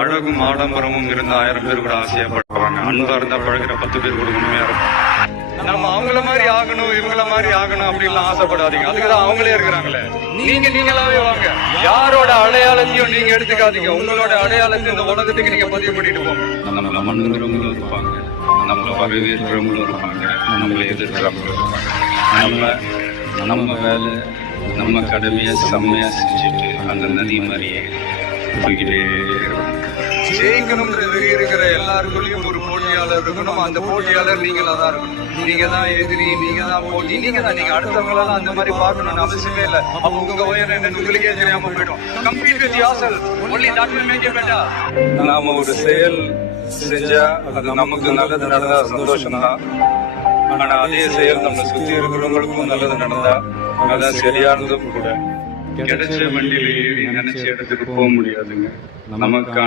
அழகும் ஆடம்பரமும் இருந்த 1000 பேர் கூட ஆசையப்படுவாங்க. அன்பா இருந்தா பழகிற 10 பேர் கூட உண்மையா இருக்கும். நம்ம அவங்கள மாதிரி ஆகணும், இவங்கள மாதிரி ஆகணும் அப்படின்லாம் ஆசைப்படாதீங்க. அதுக்குதான் அவங்களே இருக்கிறாங்களே. நீங்களாவே வாங்க. யாரோட அடையாளத்தையும் நீங்க எடுத்துக்காதீங்க. உங்களோட அடையாளத்தை இந்த உலகத்துக்கு நீங்க பதிவு பண்ணிட்டு போங்க. நம்மள மண்ணுங்கிறவங்களும் இருப்பாங்க, நம்மள வரவேற்கிறவங்களும் இருப்பாங்க, நம்மளை எதிர்க்கிறவங்களும் இருப்பாங்க. நம்ம வேலை, நம்ம கடமையை செம்மையா செஞ்சுட்டு அந்த நதி மாதிரியே போய்கிட்டே ஜெயிக்கணும்ன்றது இருக்கிற எல்லாருக்குள்ளயும் ஒரு போட்டியாளர் இருக்கணும். அந்த போட்டியாளர் நீங்களா தான் இருக்கணும். நீங்க தான் எதிரி, நீங்க தான் போட்டி, நீங்க தான். நீங்க அடுத்தவங்களெல்லாம் அந்த மாதிரி பார்க்கணும்னு அவசியமே இல்லை. அப்ப உங்க உயரம் என்ன உங்களுக்கே தெரியாம போயிடும். Compete with yourself, only that will make you better. நாம ஒரு செயல் செஞ்சா அது நமக்கு நல்லது நடந்தா சந்தோஷம் தான். ஆனா அதே செயல் நம்ம சுத்தி இருக்கிறவங்களுக்கும் நல்லது நடந்தா அதான் சரியானதும் கூட. கிடைச்ச வண்டியிலேயே நினைச்ச இடத்துக்கு போக முடியாதுங்க. நமக்கான